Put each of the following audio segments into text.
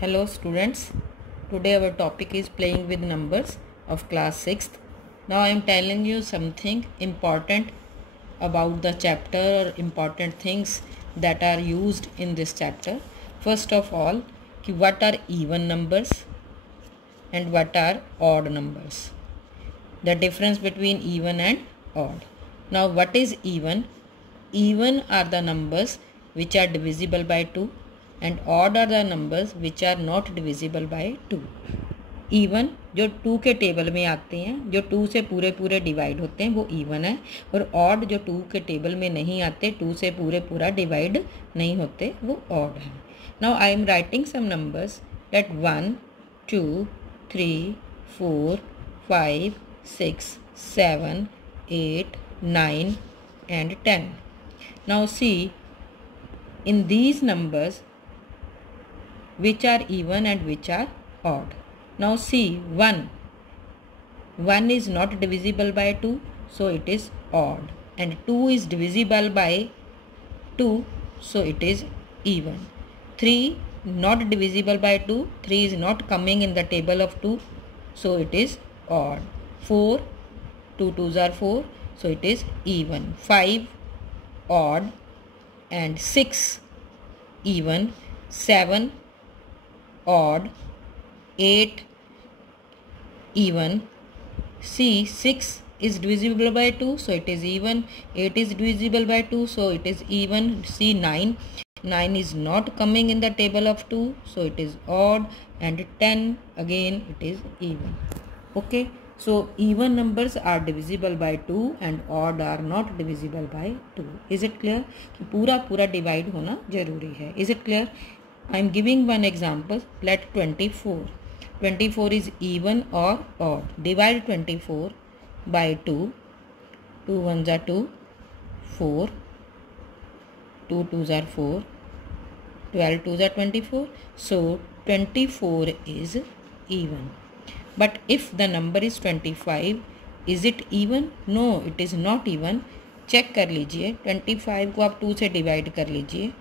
Hello students, today our topic is playing with numbers of class 6th. Now I am telling you something important about the chapter or important things that are used in this chapter. First of all, what are even numbers and what are odd numbers. The difference between even and odd. Now what is even? Even are the numbers which are divisible by 2 and odd are the numbers which are not divisible by 2. Even जो 2 के table में आते हैं, जो 2 से पूरे पूरे divide होते हैं, वो इवन है। और ऑड जो 2 के टेबल में नहीं आते, 2 से पूरे पूरा डिवाइड नहीं होते, वो ऑड है। Now I am writing some numbers that 1 2 3 4 5 6 7 8 9 and 10. Now see, in these numbers which are even and which are odd. Now see, 1 is not divisible by 2, so it is odd, and 2 is divisible by 2, so it is even. 3 not divisible by 2, 3 is not coming in the table of 2, so it is odd. 4, 2 2s are 4, so it is even. 5 odd and 6 even. 7 odd, 8 even. See, 6 is divisible by 2, so it is even. 8 is divisible by 2, so it is even. See, 9 is not coming in the table of 2, so it is odd. And 10 again, it is even. Okay, so even numbers are divisible by 2 and odd are not divisible by 2. Is it clear कि पूरा पूरा divide होना जरूरी है? Is it clear? I am giving one example. Let 24. 24 is even or odd. Divide 24 by 2. 2 1s are 2. 4. 2 2s are 4. 12 2s are 24. So 24 is even. But if the number is 25, is it even? No, it is not even. Check कर लीजिए. 25 को आप 2 से divide कर लीजिए.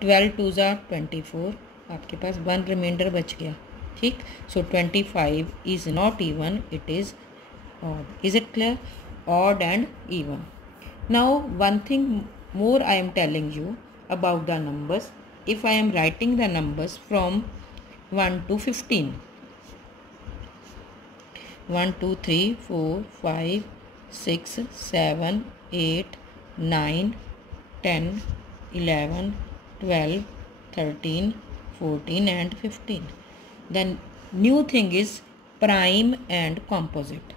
12 2s are 24. आपके पास 1 reminder बच गया. ठीक. So 25 is not even, it is odd. Is it clear? Odd and even. Now one thing more I am telling you about the numbers. If I am writing the numbers from 1 to 15. 1 2 3 4 5 6 7 8 9 10 11 12 13 14 and 15. Then new thing is prime and composite.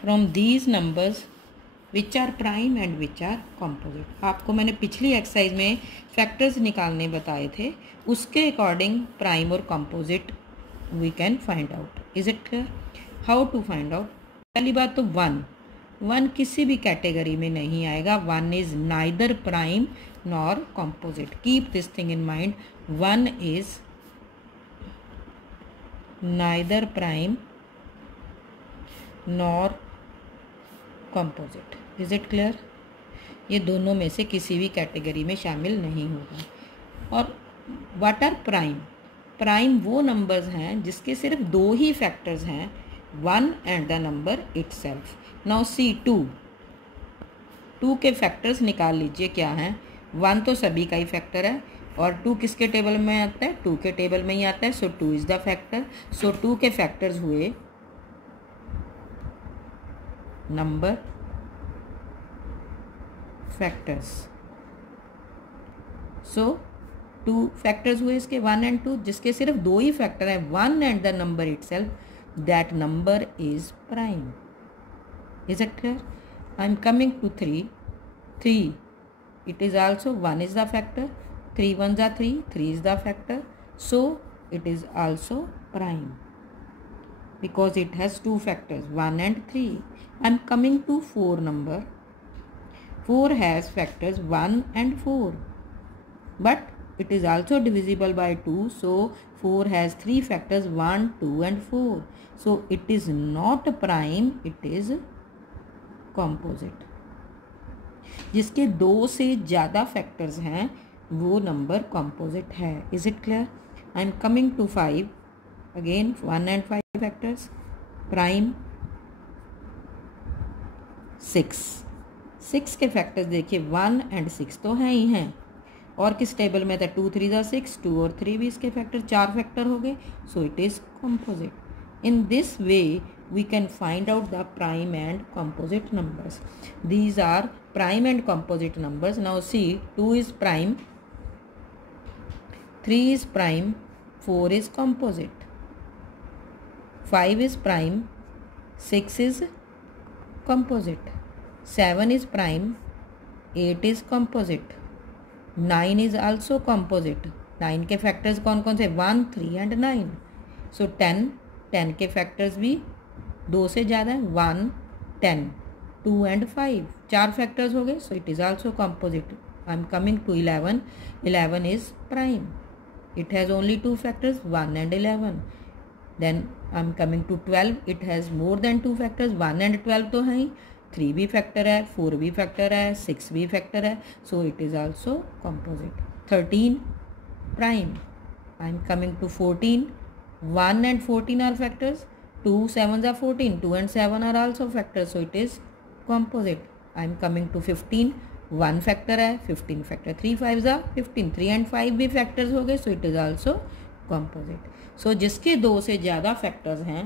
From these numbers which are prime and which are composite. आपको मैंने पिछली exercise में factors निकालने बताए थे, उसके according prime और composite we can find out. Is it clear? How to find out? पहली बात तो 1 किसी भी कैटेगरी में नहीं आएगा. 1 is neither prime nor composite. Keep this thing in mind. 1 is neither prime nor composite. Is it clear? ये दोनों में से किसी भी कैटेगरी में शामिल नहीं होगा. और व्हाट आर प्राइम? प्राइम वो नंबर्स हैं जिसके सिर्फ 2 ही फैक्टर्स हैं, 1 and the number itself. Now see 2 के फैक्टर्स निकाल लीजिए. क्या हैं? 1 तो सभी का ही फैक्टर है और 2 किसके टेबल में आता है? 2 के टेबल में ही आता है. सो 2 इज द फैक्टर. सो 2 के फैक्टर्स हुए नंबर फैक्टर्स. सो 2 फैक्टर्स हुए इसके 1 एंड 2, जिसके सिर्फ 2 ही फैक्टर हैं, 1 and the number itself. That number is prime. Is it clear? I am coming to 3. It is also 1 is the factor. 3 1s are 3. 3 is the factor. So it is also prime because it has 2 factors, 1 and 3. I am coming to 4 number. 4 has factors 1 and 4, but it is also divisible by 2. So 4 has 3 factors, 1 2 and 4. So it is not prime, it is composite. जिसके 2 से ज़्यादा factors हैं वो number composite है. Is it clear? I am coming to 5. Again 1 and 5 factors. Prime 6 के factors देखिए 1 and 6 तो हैं ही हैं. और किस टेबल में था? 2 3 ज़ा 6, 2 और 3 भी इसके फैक्टर, 4 फैक्टर हो गए. So it is composite. In this way, we can find out the prime and composite numbers. These are prime and composite numbers. Now see, 2 is prime, 3 is prime, 4 is composite, 5 is prime, 6 is composite, 7 is prime, 8 is composite, 9 is also composite. 9 के factors कौन कौन से? 1, 3 and 9. So 10 के factors भी 2 से ज़्यादा, 1, 10, 2 and 5, 4 factors हो गए. So it is also composite. I am coming to 11. 11 is prime. It has only 2 factors, 1 and 11. Then I am coming to 12. It has more than 2 factors, 1 and 12 तो हैं ही. 3 भी factor है, 4 भी फैक्टर है, 6 भी factor है. So it is also composite. 13 prime. I am coming to 14. 1 and 14 are factors. 2 7s are 14. 2 and 7 are also factors. So it is composite. I am coming to 15. 1 factor है, 15 factor. 3 5s are 15. 3 and 5 भी factors हो गए. So it is also composite. So जिसके 2 से ज़्यादा factors हैं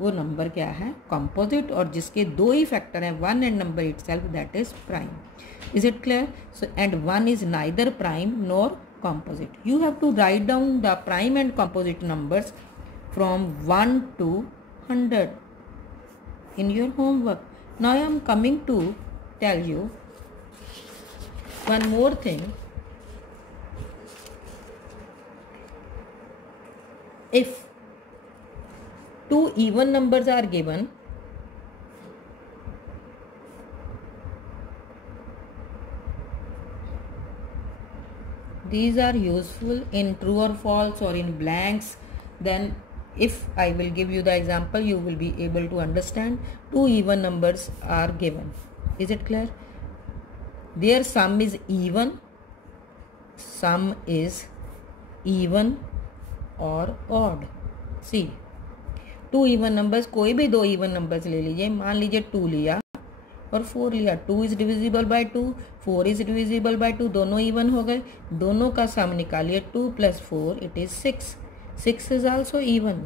वो number क्या है? Composite. और जिसके 2 ही factor हैं 1 and number itself, that is prime. Is it clear? So and 1 is neither prime nor composite. You have to write down the prime and composite numbers from 1 to 100 in your homework. Now I am coming to tell you one more thing. If 2 even numbers are given, these are useful in true or false or in blanks. Then if I will give you the example, you will be able to understand. 2 even numbers are given. Is it clear? Their sum is even. Sum is even or odd. See, 2 even numbers, कोई भी 2 even numbers ले लीजिए. मान लीजिए 2 लिया और 4 लिया. 2 is divisible by 2, 4 is divisible by 2. दोनों even हो गए. दोनों का सम निकालिए. 2 plus 4, it is 6. 6 is also even.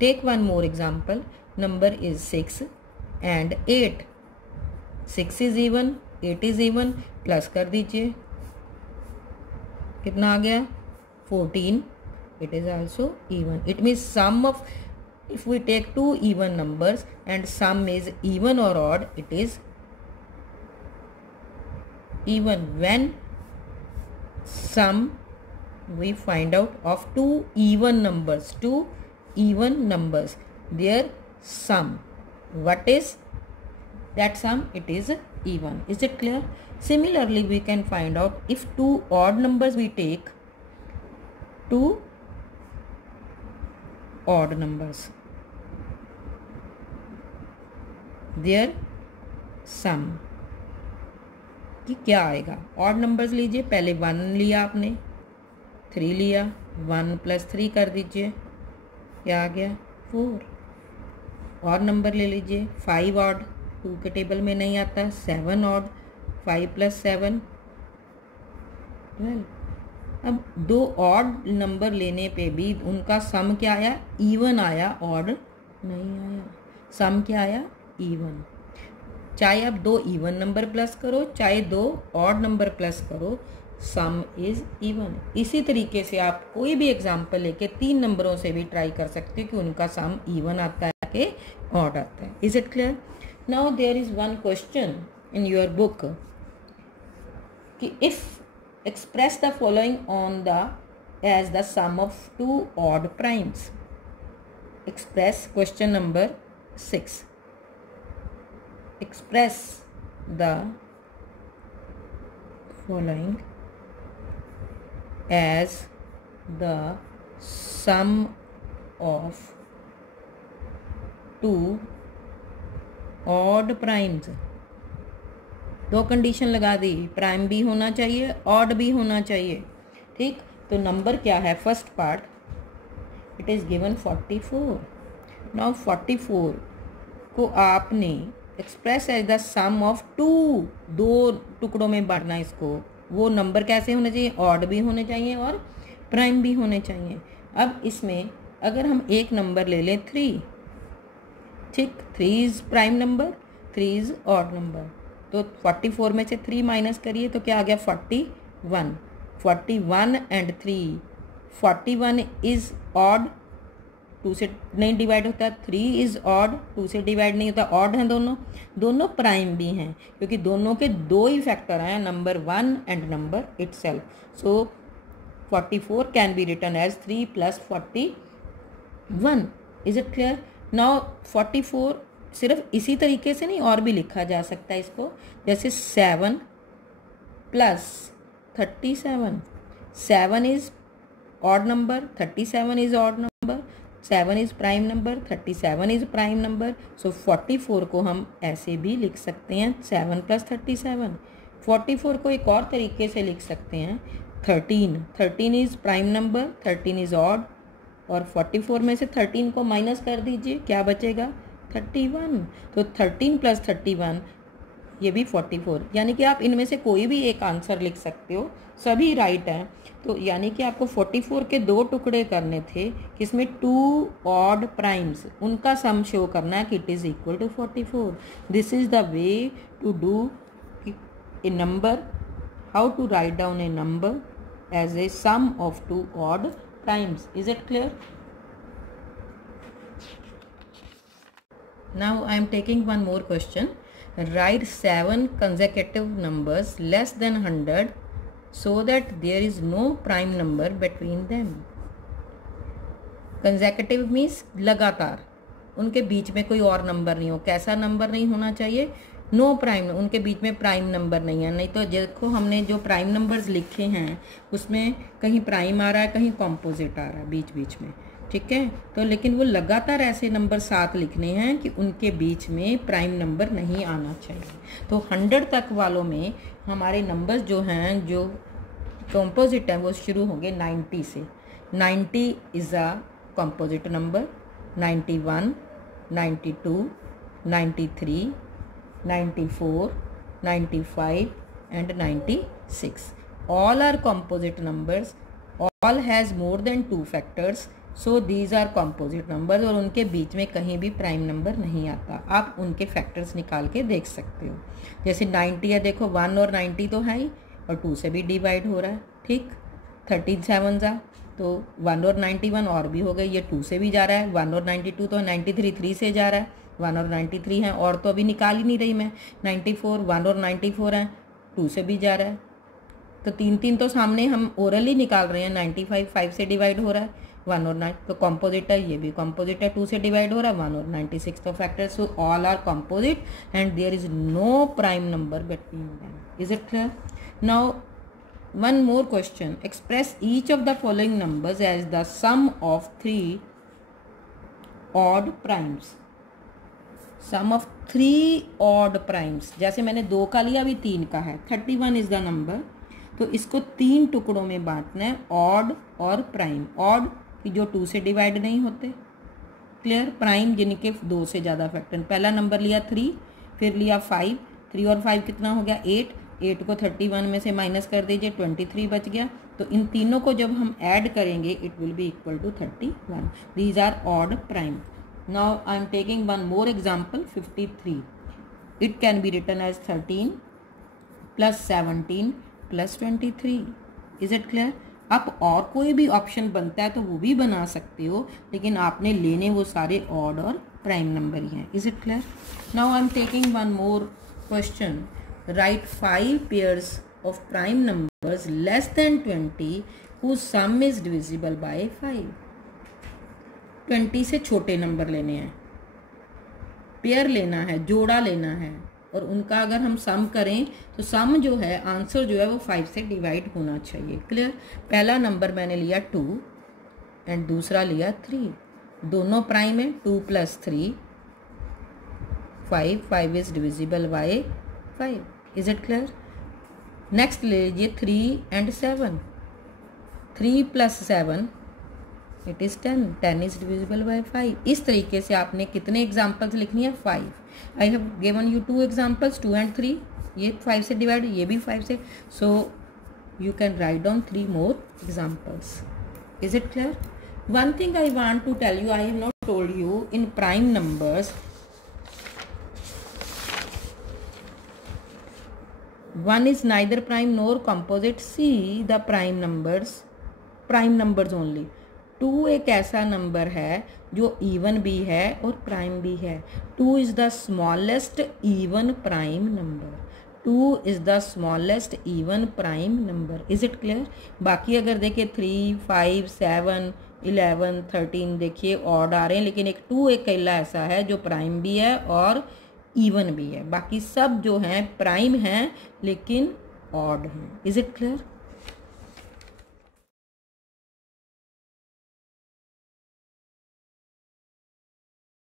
Take one more example. Number is 6 and 8. 6 is even, 8 is even. Plus कर दीजिए. कितना आ गया? 14. It is also even. It means sum of, if we take 2 even numbers and sum is even or odd, it is even. When sum we find out of 2 even numbers, their sum, what is that sum? It is even. Is it clear? Similarly, we can find out if 2 odd numbers we take, 2 odd numbers, their sum कि क्या आएगा? Odd numbers लीजिए. पहले 1 लिया आपने, 3 लिया, 1 plus 3 कर दीजिए. क्या आ गया? 4. और नंबर ले लीजिए. 5 ऑड 2 के टेबल में नहीं आता. 7 ऑड, 5 plus 7 12. अब 2 ऑड नंबर लेने पे भी उनका सम क्या आया? इवन आया, ऑड नहीं आया. सम क्या आया? इवन. चाहे आप 2 इवन नंबर प्लस करो, चाहे 2 ऑड नंबर प्लस करो, सम इज इवन. इसी तरीके से आप कोई भी एग्जांपल लेके 3 नंबरों से भी ट्राई कर सकते हो कि उनका सम इवन आता है कि ऑड आता है. Is it clear? Now there is one question in your book कि if express the following as the sum the some of 2 odd primes. Express question number 6. Express the following as the sum of 2 odd primes. दो condition लगा दी, prime भी होना चाहिए, odd भी होना चाहिए, ठीक। तो नंबर क्या है, first part it is given 44। Now 44 को आपने express as the some of two, दो टुकड़ों में बांटना इसको। वो नंबर कैसे होने चाहिए, ऑड भी होने चाहिए और प्राइम भी होने चाहिए। अब इसमें अगर हम एक नंबर ले लें 3, ठीक, 3 is prime number, 3 is odd number. तो 44 में से 3 माइनस करिए तो क्या आ गया 41। 41 एंड 3, 41 इज़ ऑड, 2 से नहीं डिवाइड होता, 3 इज़ ऑड, 2 से डिवाइड नहीं होता, ऑड हैं दोनों, दोनों प्राइम भी हैं क्योंकि दोनों के दो ही फैक्टर हैं, number 1 and number itself. So 44 can be written as 3 + 41। Is it clear? Now 44 सिर्फ इसी तरीके से नहीं और भी लिखा जा सकता है इसको, जैसे 7 + 37, 7 is odd number, 37 is odd number, 7 is prime number, 37 is prime number. So 44 को हम ऐसे भी लिख सकते हैं 7 + 37। 44 को एक और तरीके से लिख सकते हैं 13 is prime number, 13 is odd, और 44 में से 13 को माइनस कर दीजिए, क्या बचेगा 31। तो 13 + 31 ये भी 44, यानी कि आप इनमें से कोई भी एक आंसर लिख सकते हो, सभी राइट हैं। तो यानी कि आपको 44 के दो टुकड़े करने थे, किसमें 2 ऑड प्राइम्स, उनका सम शो करना है कि it is equal to 44। This is the way to do a number, how to write down a number as a sum of 2 odd primes. Is it clear? Now I am taking one more question. Write 7 consecutive numbers less than 100 so that there is no prime number between them. Consecutive means लगातार, उनके बीच में कोई और number नहीं हो। कैसा number नहीं होना चाहिए? नो प्राइम, उनके बीच में प्राइम नंबर नहीं है। नहीं तो देखो हमने जो प्राइम नंबर्स लिखे हैं उसमें कहीं प्राइम आ रहा है, कहीं कॉम्पोजिट आ रहा है बीच बीच में, ठीक है। तो लेकिन वो लगातार ऐसे नंबर 7 लिखने हैं कि उनके बीच में प्राइम नंबर नहीं आना चाहिए। तो 100 तक वालों में हमारे नंबर्स जो हैं, जो कॉम्पोजिट हैं, वो शुरू होंगे 90 से। 90 is a composite number, 91, 92, 93, 94, 95 and 96. All are composite numbers. All has more than 2 factors. So these are composite number, और उनके बीच में कहीं भी प्राइम नंबर नहीं आता। आप उनके फैक्टर्स निकाल के देख सकते हो। जैसे 90 है, देखो 1 और 90 तो है ही, और 2 से भी डिवाइड हो रहा है, ठीक। 13 7 जा तो 1 और 91 और भी हो गए, ये 2 से भी जा रहा है। 1 और 92 तो 93 3 से जा रहा है, 1 और 93 हैं, और तो अभी निकाल ही नहीं रही मैं। 94 1 और 94 हैं, 2 से भी जा रहा है। तो 3 तो सामने हम ओरली निकाल रहे हैं। 95 5 से डिवाइड हो रहा है, 1 और 9 तो कॉम्पोजिट है, ये भी कॉम्पोजिट है, 2 से डिवाइड हो रहा है, 1 और 96 तो factor. So all are composite and there is no prime number between them. Is it clear? Now one more question, express each of the following numbers as the some of 3 odd primes. Sum of 3 odd primes, जैसे मैंने 2 का लिया, अभी 3 का है। 31 is the number, तो इसको 3 टुकड़ों में बांटना है, ऑड और प्राइम। ऑड कि जो 2 से डिवाइड नहीं होते, क्लियर। प्राइम जिनके 2 से ज़्यादा फैक्टर। पहला नंबर लिया 3, फिर लिया 5, 3 और 5 कितना हो गया 8, 8 को 31 में से माइनस कर दीजिए, 23 बच गया। तो इन तीनों को जब हम ऐड करेंगे it will be equal to 31। These are odd prime. Now I am taking one more example, 53। It can be written as 13 + 17 + 23। Is it clear? आप और कोई भी ऑप्शन बनता है तो वो भी बना सकते हो, लेकिन आपने लेने वो सारे ऑड और प्राइम नंबर ही हैं। Is it clear? Now I am taking one more question, right 5 pairs of prime numbers less than 20 whose some is divisible by 5। 20 से छोटे नंबर लेने हैं, पेयर लेना है, जोड़ा लेना है, और उनका अगर हम सम करें तो सम जो है, आंसर जो है वो 5 से डिवाइड होना चाहिए। क्लियर? पहला नंबर मैंने लिया 2 एंड दूसरा लिया 3, दोनों प्राइम है। 2 + 3 5, 5 is divisible by 5। Is it clear? Next ले लीजिए 3 and 7, 3 + 7 it is 10, 10 is divisible by 5। इस तरीके से आपने कितने एग्जाम्पल्स लिखनी है? 5। I have given you 2 examples, 2 and 3, ये 5 से डिवाइड, ये भी 5 से, सो you can write down 3 more examples. Is it clear? One thing I want to tell you, I have not told you, in prime numbers, one is neither prime nor composite. See the prime numbers only. 2 एक ऐसा number है जो even भी है और prime भी है. 2 is the smallest even prime number. 2 is the smallest even prime number. Is it clear? बाकी अगर देखिए 3, 5, 7, 11, 13 देखिए ऑड आ रहे हैं, लेकिन एक 2 एक अकेला ऐसा है जो प्राइम भी है और इवन भी है. बाकी सब जो हैं प्राइम हैं लेकिन ऑड हैं. Is it clear?